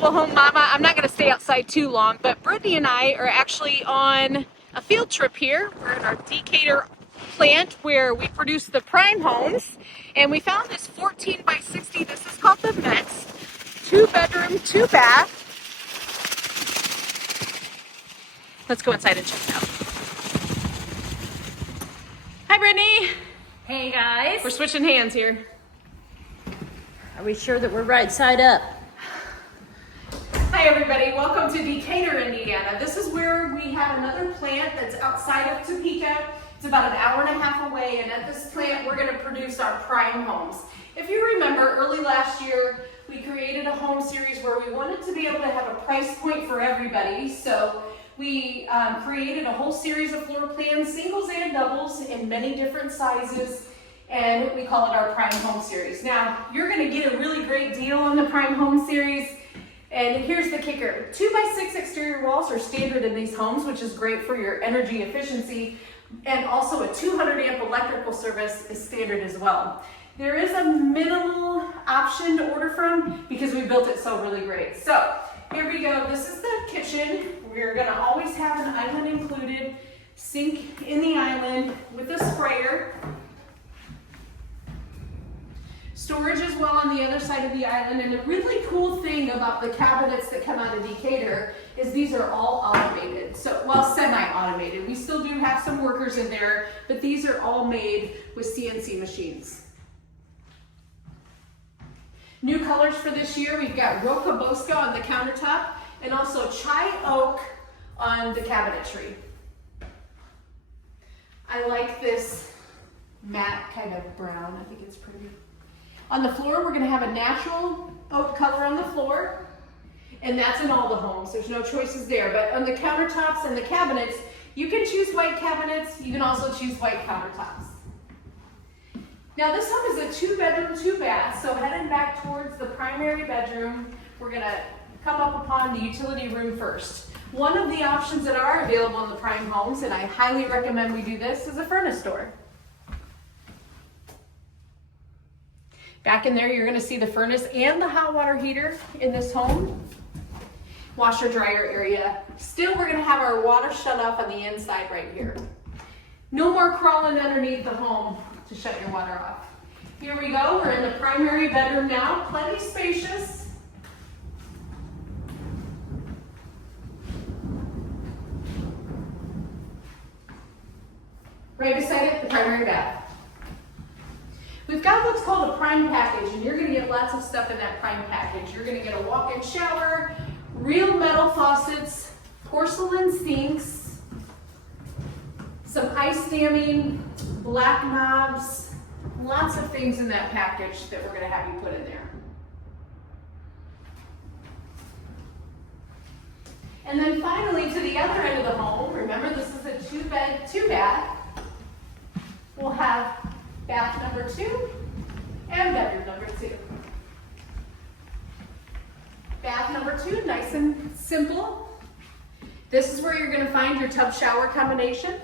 Mobile Home Mama. I'm not going to stay outside too long, but Brittany and I are actually on a field trip here. We're in our Decatur plant where we produce the prime homes, and we found this 14 by 60. This is called the Metz. 2-bedroom, 2-bath. Let's go inside and check it out. Hi, Brittany. Hey guys. We're switching hands here. Are we sure that we're right side up? Hi everybody, welcome to Decatur, Indiana. This is where we have another plant that's outside of Topeka. It's about an hour and a half away, and at this plant we're going to produce our prime homes. If you remember, early last year we created a home series where we wanted to be able to have a price point for everybody. So we created a whole series of floor plans, singles and doubles in many different sizes, and we call it our Prime Home Series. Now, you're going to get a really great deal on the Prime Home Series, and here's the kicker. 2x6 exterior walls are standard in these homes, which is great for your energy efficiency, and also a 200 amp electrical service is standard as well. There is a minimal option to order from because we built it so really great. So here we go. This is the kitchen. We're going to always have an island included, sink in the island with a sprayer. Storage as well on the other side of the island. And the really cool thing about the cabinets that come out of Decatur is these are all automated. So, well, semi-automated. We still do have some workers in there, but these are all made with CNC machines. New colors for this year, we've got Roca Bosca on the countertop and also Chai Oak on the cabinetry. I like this matte kind of brown. I think it's pretty. On the floor, we're going to have a natural oak color on the floor, and that's in all the homes. There's no choices there, but on the countertops and the cabinets, you can choose white cabinets. You can also choose white countertops. Now this home is a 2-bedroom, 2-bath, so heading back towards the primary bedroom, we're going to come up upon the utility room first. One of the options that are available in the prime homes, and I highly recommend we do this, is a furnace door. Back in there, you're going to see the furnace and the hot water heater in this home. Washer dryer area. Still, we're going to have our water shut off on the inside right here. No more crawling underneath the home to shut your water off. Here we go. We're in the primary bedroom now. Plenty spacious. Right beside it, the primary bath. We've got what's called a prime package, and you're going to get lots of stuff in that prime package. You're going to get a walk-in shower, real metal faucets, porcelain sinks, some ice damming, black knobs, lots of things in that package that we're going to have you put in there. And then finally, to the other end of the home, remember this is a 2-bed, 2-bath. We'll have bath number 2 and bedroom number 2. Bath number 2, nice and simple. This is where you're going to find your tub shower combination.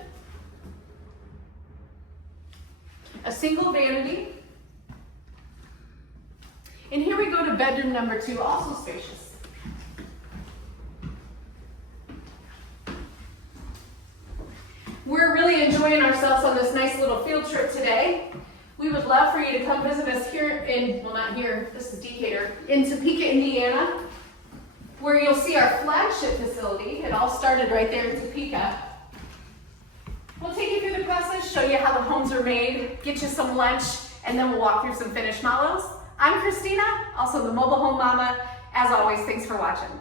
A single vanity. And here we go to bedroom number 2, also spacious. We're really enjoying ourselves on this nice little field trip today. We would love for you to come visit us here in, well not here, this is Decatur, in Topeka, Indiana, where you'll see our flagship facility. It all started right there in Topeka. We'll take you through the process, show you how the homes are made, get you some lunch, and then we'll walk through some finished models. I'm Christina, also the Mobile Home Mama. As always, thanks for watching.